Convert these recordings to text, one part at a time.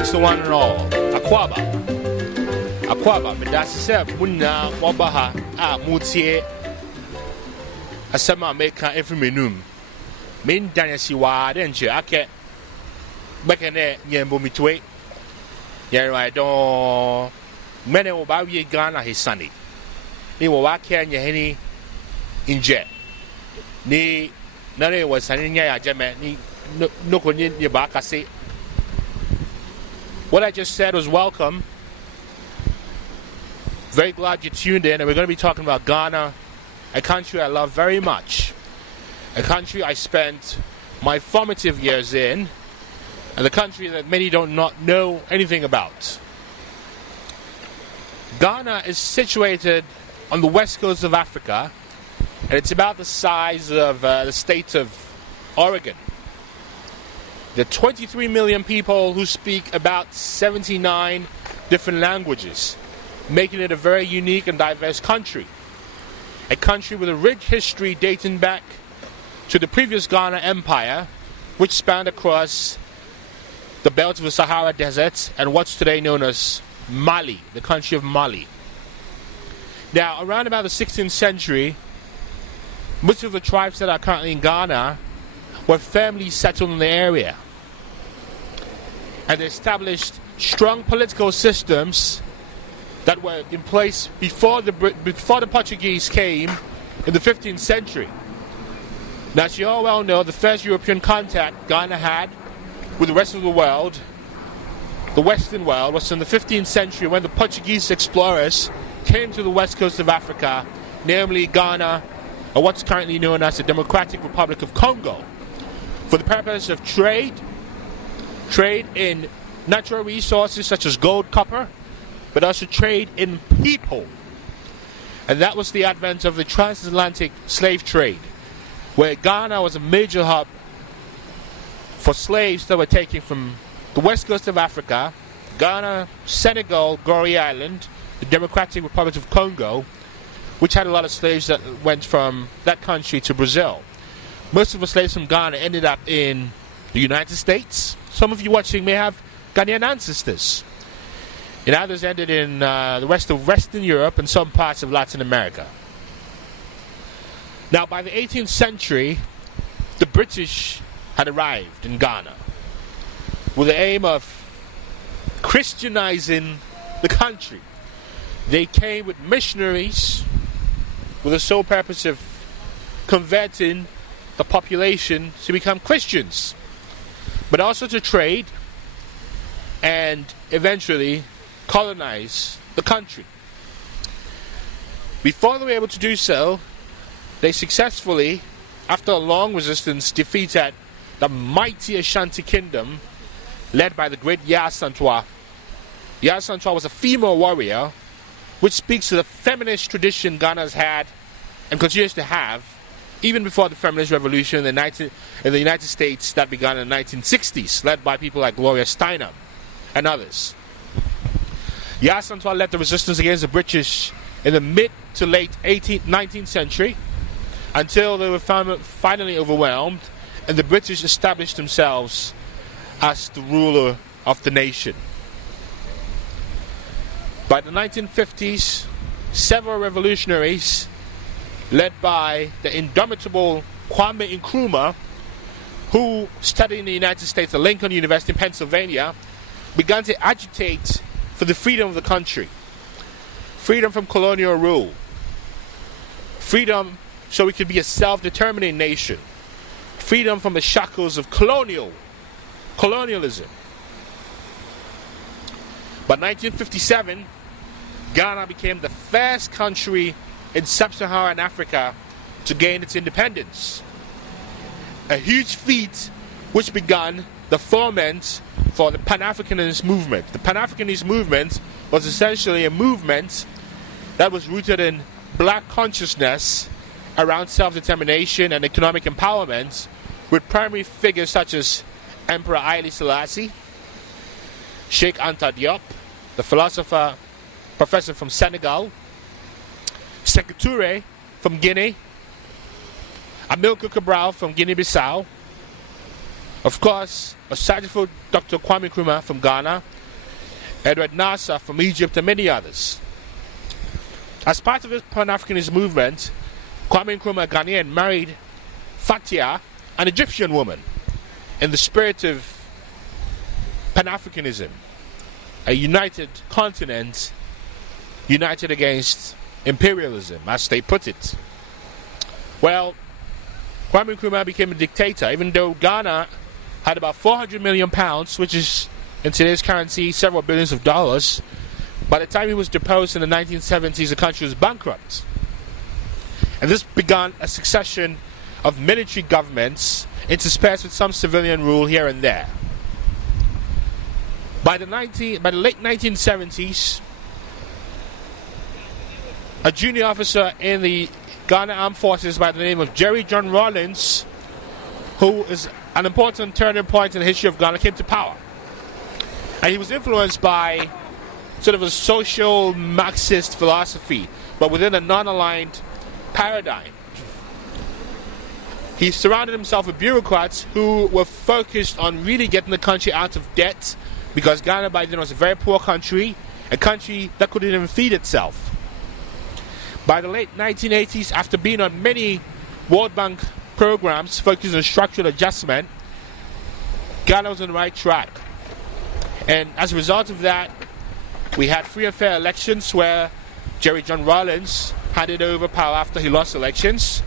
Greetings to one and all. Akwaba. Medasisa Muna Wabaha Mutie Asama Meka Efrimenum. Min Danyasiwa, Denche, Ake Bekane Yambo Mitwe. Yara don't many will buy ye Ghana his sonny. Ni Waka and Yahini in jet. Ni Nare was sending ya Jemme, ni no conyin Yabaka say. What I just said was welcome. Very glad you tuned in, and we're going to be talking about Ghana, a country I love very much, a country I spent my formative years in, and a country that many don't not know anything about. Ghana is situated on the west coast of Africa, and it's about the size of the state of Oregon. There are 23 million people who speak about 79 different languages, making it a very unique and diverse country. A country with a rich history dating back to the previous Ghana Empire, which spanned across the belt of the Sahara Desert and what's today known as Mali, the country of Mali. Now, around about the 16th century, most of the tribes that are currently in Ghana were firmly settled in the area, and they established strong political systems that were in place before the Portuguese came in the 15th century. Now, as you all well know, the first European contact Ghana had with the rest of the world, the Western world, was in the 15th century when the Portuguese explorers came to the west coast of Africa, namely Ghana, or what's currently known as the Democratic Republic of Congo, for the purpose of trade in natural resources such as gold, copper, but also trade in people. And that was the advent of the transatlantic slave trade, where Ghana was a major hub for slaves that were taken from the west coast of Africa, Ghana, Senegal, Gorée Island, the Democratic Republic of Congo, which had a lot of slaves that went from that country to Brazil. Most of the slaves from Ghana ended up in the United States. Some of you watching may have Ghanaian ancestors. And others ended in the rest of Western Europe and some parts of Latin America. Now, by the 18th century, the British had arrived in Ghana with the aim of Christianizing the country. They came with missionaries with the sole purpose of converting the population to become Christians, but also to trade and eventually colonize the country. Before they were able to do so, they successfully, after a long resistance, defeated the mighty Ashanti kingdom led by the great Yasantua. Yasantua was a female warrior, which speaks to the feminist tradition Ghana has had and continues to have even before the feminist revolution in the United States that began in the 1960s, led by people like Gloria Steinem and others. Yasantua led the resistance against the British in the mid to late 19th century until they were finally overwhelmed and the British established themselves as the ruler of the nation. By the 1950s, several revolutionaries led by the indomitable Kwame Nkrumah, who studied in the United States at Lincoln University in Pennsylvania, began to agitate for the freedom of the country. Freedom from colonial rule. Freedom so we could be a self-determining nation. Freedom from the shackles of colonialism. By 1957, Ghana became the first country in sub-Saharan Africa to gain its independence. A huge feat which began the ferment for the Pan-Africanist movement. The Pan-Africanist movement was essentially a movement that was rooted in black consciousness around self-determination and economic empowerment, with primary figures such as Emperor Haile Selassie, Sheikh Anta Diop, the philosopher, professor from Senegal, Sekou Touré from Guinea, Amilcar Cabral from Guinea-Bissau, Of course, Osajifo Dr. Kwame Nkrumah from Ghana, Edward Nasser from Egypt, and many others. As part of this Pan-Africanist movement, Kwame Nkrumah, a Ghanaian, married Fatia, an Egyptian woman, in the spirit of Pan-Africanism, a united continent united against imperialism, as they put it. Well, Kwame Nkrumah became a dictator, even though Ghana had about 400 million pounds, which is, in today's currency, several billions of dollars. By the time he was deposed in the 1970s, the country was bankrupt. And this began a succession of military governments interspersed with some civilian rule here and there. By the late 1970s, a junior officer in the Ghana Armed Forces by the name of Jerry John Rawlings, who is an important turning point in the history of Ghana, came to power. And he was influenced by sort of a social Marxist philosophy, but within a non-aligned paradigm. He surrounded himself with bureaucrats who were focused on really getting the country out of debt, because Ghana by then was a very poor country, a country that couldn't even feed itself. By the late 1980s, after being on many World Bank programs focused on structural adjustment, Ghana was on the right track. And as a result of that, we had free and fair elections where Jerry John Rawlings handed over power after he lost elections.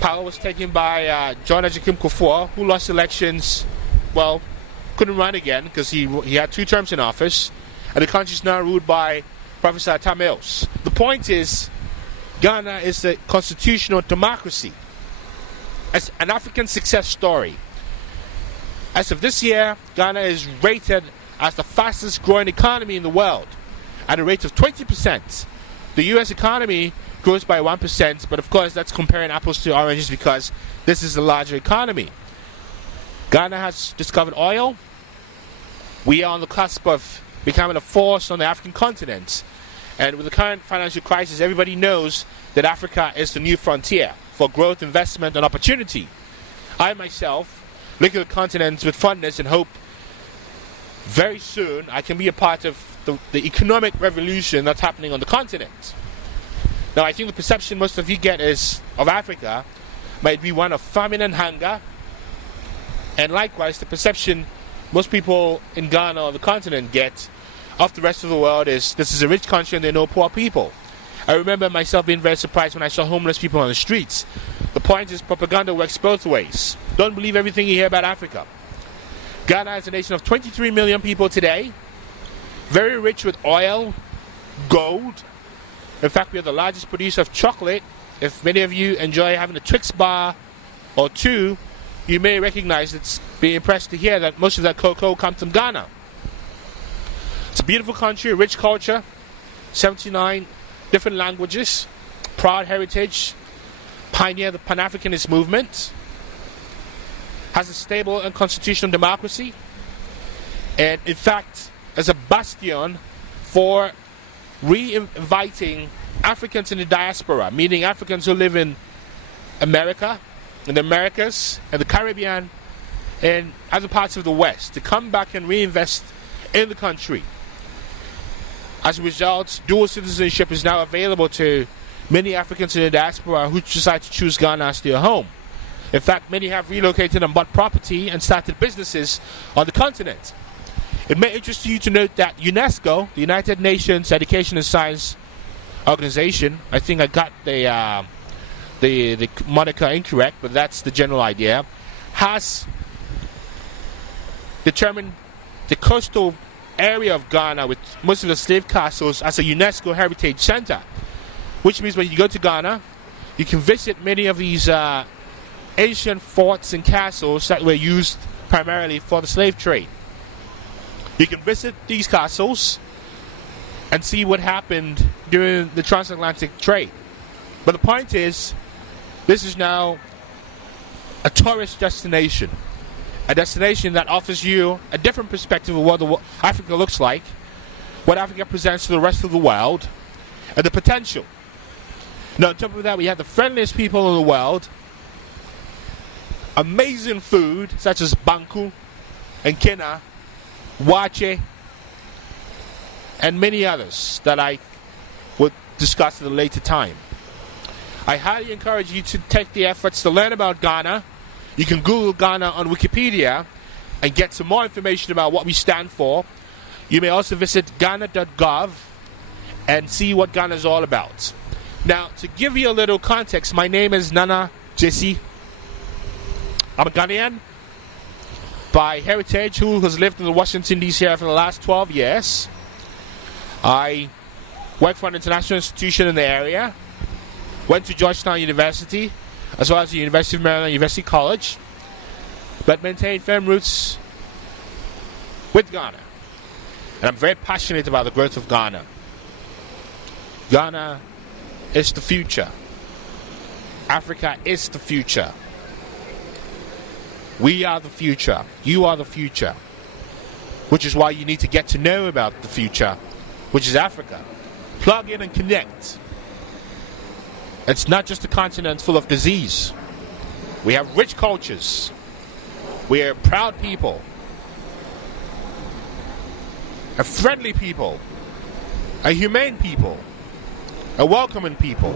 Power was taken by John Ajakim Kufuor, who lost elections, well, couldn't run again because he had 2 terms in office, and the country is now ruled by Professor Atta Mills. The point is, Ghana is a constitutional democracy. It's an African success story. As of this year, Ghana is rated as the fastest growing economy in the world at a rate of 20%. The US economy grows by 1%, but of course that's comparing apples to oranges because this is a larger economy. Ghana has discovered oil. We are on the cusp of becoming a force on the African continent. And with the current financial crisis, everybody knows that Africa is the new frontier for growth, investment, and opportunity. I myself look at the continent with fondness and hope very soon I can be a part of the economic revolution that's happening on the continent. Now, I think the perception most of you get of Africa might be one of famine and hunger. And likewise, the perception most people in Ghana or the continent get of the rest of the world is this is a rich country and there are no poor people. I remember myself being very surprised when I saw homeless people on the streets. The point is, propaganda works both ways. Don't believe everything you hear about Africa. Ghana is a nation of 23 million people today, very rich with oil, gold. In fact, we are the largest producer of chocolate. If many of you enjoy having a Twix bar or 2, you may recognize it's being impressed to hear that most of that cocoa comes from Ghana. It's a beautiful country, a rich culture, 79 different languages, proud heritage, pioneer the Pan-Africanist movement, has a stable and constitutional democracy, and in fact is a bastion for re-inviting Africans in the diaspora, meaning Africans who live in America, in the Americas, and the Caribbean, and other parts of the West, to come back and reinvest in the country. As a result, dual citizenship is now available to many Africans in the diaspora who decide to choose Ghana as their home. In fact, many have relocated and bought property and started businesses on the continent. It may interest you to note that UNESCO, the United Nations Education and Science Organization, I think I got the moniker incorrect, but that's the general idea, has determined the coastal area of Ghana with most of the slave castles as a UNESCO heritage center, which means when you go to Ghana, you can visit many of these ancient forts and castles that were used primarily for the slave trade. You can visit these castles and see what happened during the transatlantic trade. But the point is, this is now a tourist destination. A destination that offers you a different perspective of what Africa looks like, what Africa presents to the rest of the world, and the potential. Now, on top of that, we have the friendliest people in the world, amazing food such as banku and kena, wache, and many others that I will discuss at a later time. I highly encourage you to take the efforts to learn about Ghana. You can Google Ghana on Wikipedia and get some more information about what we stand for. You may also visit ghana.gov and see what Ghana is all about. Now, to give you a little context, my name is Nana Gyesie. I'm a Ghanaian by heritage who has lived in the Washington, D.C. area for the last 12 years. I work for an international institution in the area, went to Georgetown University, as well as the University of Maryland, University College, but maintained firm roots with Ghana. And I'm very passionate about the growth of Ghana. Ghana is the future. Africa is the future. We are the future. You are the future. Which is why you need to get to know about the future, which is Africa. Plug in and connect. It's not just a continent full of disease. We have rich cultures. We are proud people. A friendly people. A humane people. A welcoming people.